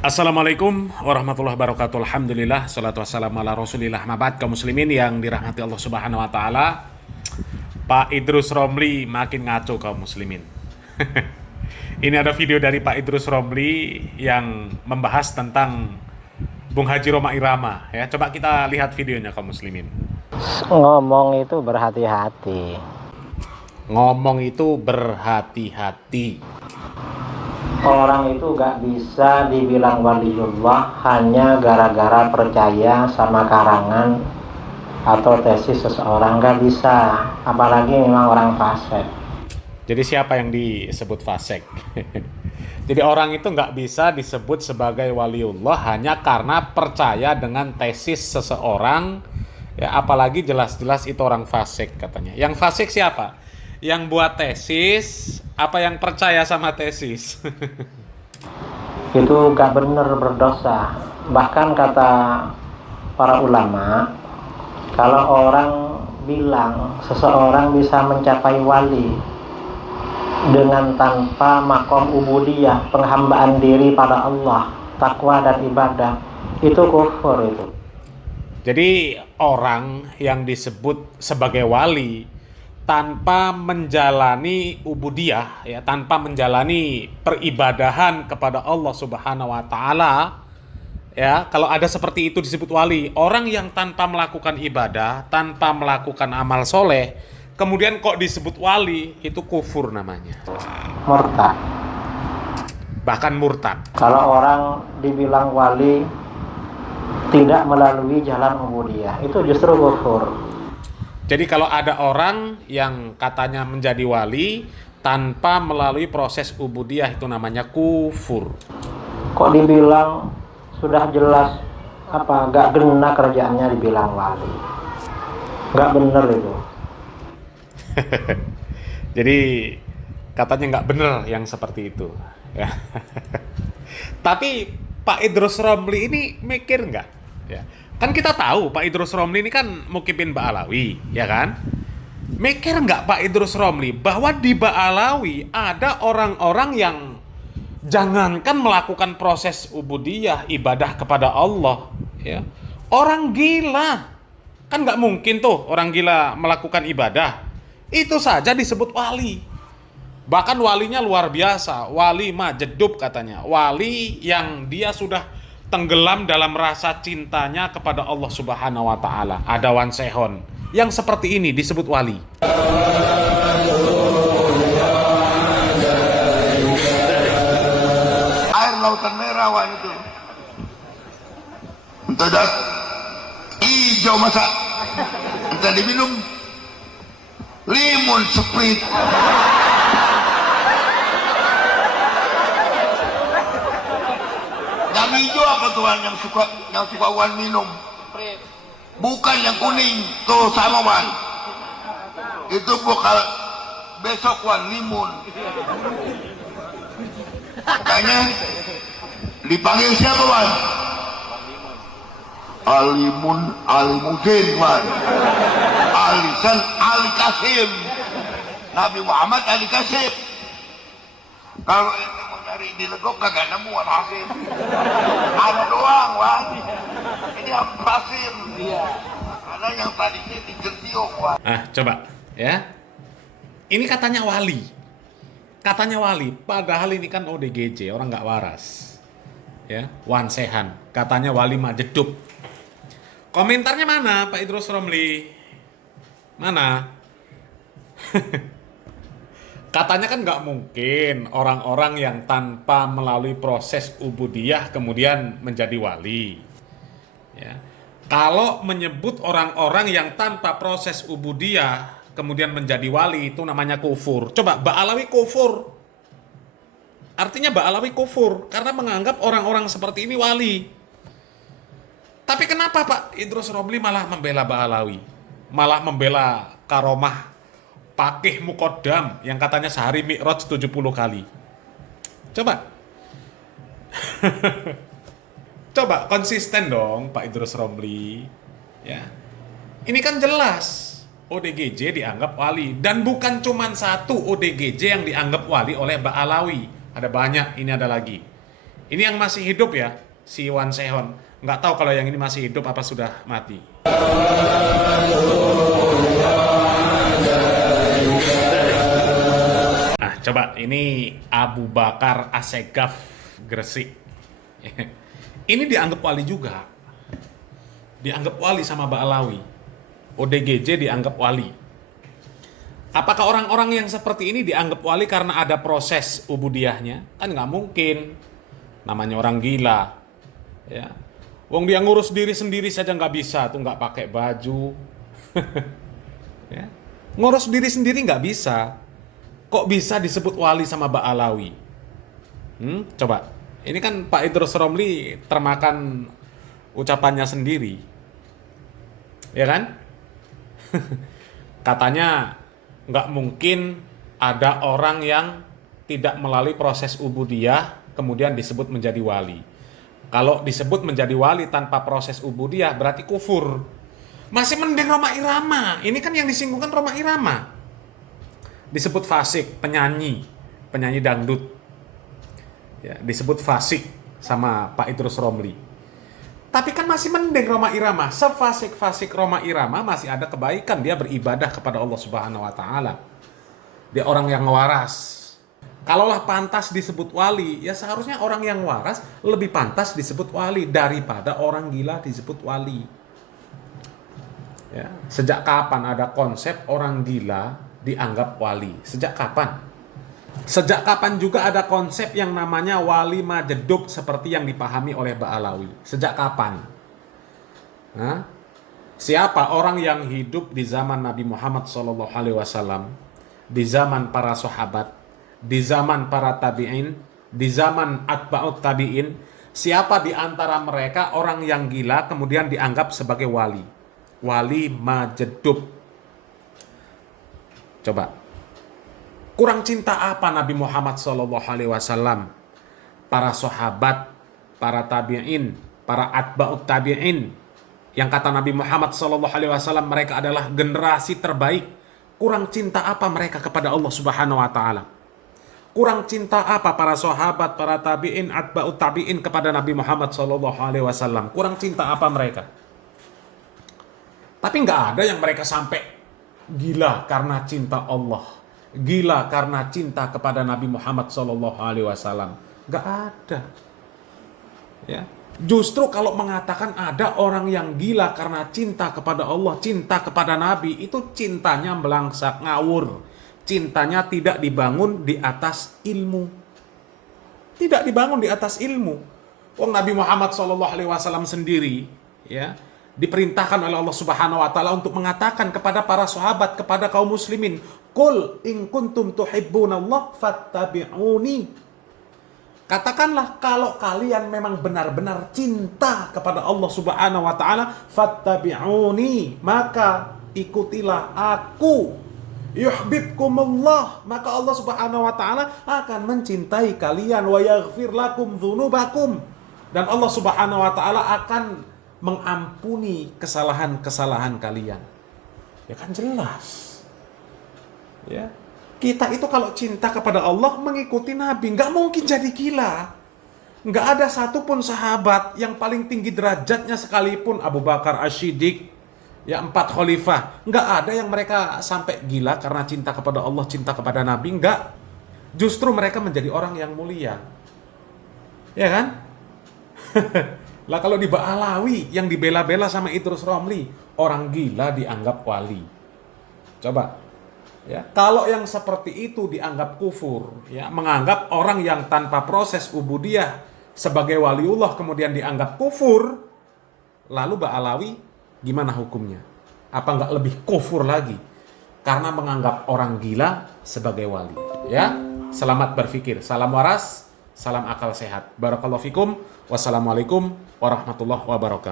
Assalamualaikum warahmatullahi wabarakatuh. Alhamdulillah, salatu wassalamu ala rasulillah. Mabad kaum muslimin yang dirahmati Allah subhanahu wa ta'ala. Pak Idrus Romli makin ngaco kaum muslimin. Ini ada video dari Pak Idrus Romli yang membahas tentang Bung Haji Rhoma Irama ya. Coba kita lihat videonya kaum muslimin. Ngomong itu berhati-hati. Ngomong itu berhati-hati. Orang itu gak bisa dibilang waliullah hanya gara-gara percaya sama karangan atau tesis seseorang. Gak bisa, apalagi memang orang fasik. Jadi siapa yang disebut fasik? Jadi orang itu nggak bisa disebut sebagai waliullah hanya karena percaya dengan tesis seseorang, ya apalagi jelas-jelas itu orang fasik katanya. Yang fasik siapa? Yang buat tesis, apa yang percaya sama tesis? Itu gak bener, berdosa. Bahkan kata para ulama, kalau orang bilang seseorang bisa mencapai wali dengan tanpa makom ubudiyah, penghambaan diri pada Allah, takwa dan ibadah, itu kufur itu. Jadi orang yang disebut sebagai wali tanpa menjalani ubudiyah ya, tanpa menjalani peribadahan kepada Allah Subhanahu wa taala, ya, kalau ada seperti itu disebut wali. Orang yang tanpa melakukan ibadah, tanpa melakukan amal soleh, kemudian kok disebut wali, itu kufur namanya. Murtad. Bahkan murtad. Kalau orang dibilang wali tidak melalui jalan ubudiyah, itu justru kufur. Jadi kalau ada orang yang katanya menjadi wali tanpa melalui proses ubudiyah, itu namanya kufur. Kok dibilang sudah jelas gak gena kerjaannya dibilang wali. Gak bener itu. Jadi katanya nggak bener yang seperti itu ya. Tapi Pak Idrus Romli ini mikir nggak ya, kan kita tahu Pak Idrus Romli ini kan Mukibin Ba'alawi ya kan. Mikir nggak Pak Idrus Romli bahwa di Ba'alawi ada orang-orang yang jangankan melakukan proses ubudiyah, ibadah kepada Allah ya, orang gila kan nggak mungkin tuh orang gila melakukan ibadah, itu saja disebut wali. Bahkan walinya luar biasa, wali majedub katanya, wali yang dia sudah tenggelam dalam rasa cintanya kepada Allah Subhanahu wa taala. Ada Wan Sehon yang seperti ini disebut wali. Air lautan merah wan itu. Entah dah hijau masa. Entah diminum limon sprite. Yang hijau apa tuan yang suka wan minum? Bukan yang kuning, tuh sama wan. Itu bukan besok wan limun. Makanya dipanggil siapa wan? Alimun Alimuddin wan. Alisan Ali Kasim. Nabi Muhammad Ali Kasim. Kalau itu mau nyari di Legok kagak nemu wan Hasim. Ada doang wan. Ini Hasim. Iya. Karena yang tadinya di Jentiok wan. Coba ya. Ini katanya wali. Katanya wali, padahal ini kan ODGJ, orang nggak waras. Ya, Wan Sehan, katanya wali majedub. Komentarnya mana Pak Idrus Romli? Mana? Katanya kan nggak mungkin orang-orang yang tanpa melalui proses ubudiyah kemudian menjadi wali. Ya. Kalau menyebut orang-orang yang tanpa proses ubudiyah kemudian menjadi wali, itu namanya kufur. Coba Ba'alawi kufur. Artinya Ba'alawi kufur karena menganggap orang-orang seperti ini wali. Tapi kenapa Pak Idrus Romli malah membela Ba'alawi? Malah membela karomah Pakih Mukodam yang katanya sehari mi'raj 70 kali. Coba. Coba konsisten dong Pak Idrus Romli. Ya. Ini kan jelas ODGJ dianggap wali, dan bukan cuma satu ODGJ yang dianggap wali oleh Ba'alawi. Ada banyak, ini ada lagi. Ini yang masih hidup ya, si Wan Sehon. Nggak tahu kalau yang ini masih hidup apa sudah mati. Nah, coba ini Abu Bakar Assegaf Gresik. Ini dianggap wali juga. Dianggap wali sama Ba'alawi. ODGJ dianggap wali. Apakah orang-orang yang seperti ini dianggap wali karena ada proses ubudiyahnya? Kan nggak mungkin. Namanya orang gila. Ya. Wong dia ngurus diri sendiri saja nggak bisa, tuh nggak pakai baju. Ya. Ngurus diri sendiri nggak bisa. Kok bisa disebut wali sama Ba'alawi? Coba. Ini kan Pak Idrus Romli termakan ucapannya sendiri. Ya kan? Katanya nggak mungkin ada orang yang tidak melalui proses ubudiyah kemudian disebut menjadi wali. Kalau disebut menjadi wali tanpa proses ubudiyah berarti kufur. Masih mending Rhoma Irama. Ini kan yang disinggungkan Rhoma Irama. Disebut fasik, penyanyi dangdut. Ya, disebut fasik sama Pak Idrus Romli. Tapi kan masih mending Rhoma Irama. Sefasik-fasik Rhoma Irama masih ada kebaikan. Dia beribadah kepada Allah Subhanahu wa Ta'ala. Dia orang yang waras. Kalaulah pantas disebut wali, ya seharusnya orang yang waras lebih pantas disebut wali daripada orang gila disebut wali. Ya, sejak kapan ada konsep orang gila dianggap wali? Sejak kapan? Sejak kapan juga ada konsep yang namanya wali majedub seperti yang dipahami oleh Ba'alawi? Sejak kapan? Siapa orang yang hidup di zaman Nabi Muhammad SAW, di zaman para sahabat, di zaman para tabi'in, di zaman atba'ut tabi'in, siapa di antara mereka orang yang gila kemudian dianggap sebagai wali? Wali majedub. Coba. Kurang cinta apa Nabi Muhammad SAW, para sahabat, para tabi'in, para atba'ut tabi'in, yang kata Nabi Muhammad SAW mereka adalah generasi terbaik. Kurang cinta apa mereka kepada Allah Subhanahu wa Ta'ala? Kurang cinta apa para sahabat, para tabi'in, atba'ut tabi'in kepada Nabi Muhammad SAW? Kurang cinta apa mereka? Tapi nggak ada yang mereka sampai gila karena cinta Allah. Gila karena cinta kepada Nabi Muhammad SAW. Gak ada. Ya. Justru kalau mengatakan ada orang yang gila karena cinta kepada Allah, cinta kepada Nabi, itu cintanya melangsak ngawur. Cintanya tidak dibangun di atas ilmu. Tidak dibangun di atas ilmu. Wong Nabi Muhammad SAW sendiri, ya, diperintahkan oleh Allah Subhanahu wa Ta'ala untuk mengatakan kepada para sahabat, kepada kaum muslimin, qul in kuntum tuhibbunallah fattabi'uni. Katakanlah kalau kalian memang benar-benar cinta kepada Allah Subhanahu wa Ta'ala, fattabi'uni, maka ikutilah aku. Yuhibbukumullah, maka Allah Subhanahu wa Ta'ala akan mencintai kalian, wa yaghfir lakum dzunubakum, dan Allah Subhanahu wa Ta'ala akan mengampuni kesalahan-kesalahan kalian. Ya kan jelas. Ya. Kita itu kalau cinta kepada Allah mengikuti Nabi, nggak mungkin jadi gila. Nggak ada satupun sahabat yang paling tinggi derajatnya sekalipun Abu Bakar As-Siddiq, ya 4 khalifah, nggak ada yang mereka sampai gila karena cinta kepada Allah, cinta kepada Nabi, nggak. Justru mereka menjadi orang yang mulia. Ya kan? Lah kalau di Ba'alawi yang dibela-bela sama Idrus Romli, orang gila dianggap wali. Coba. Ya, kalau yang seperti itu dianggap kufur, ya, menganggap orang yang tanpa proses ubudiyah sebagai waliullah kemudian dianggap kufur, lalu Ba'alawi gimana hukumnya? Apa nggak lebih kufur lagi? Karena menganggap orang gila sebagai wali. Ya, selamat berpikir. Salam waras, salam akal sehat. Barakallahu fikum. Wassalamualaikum warahmatullahi wabarakatuh.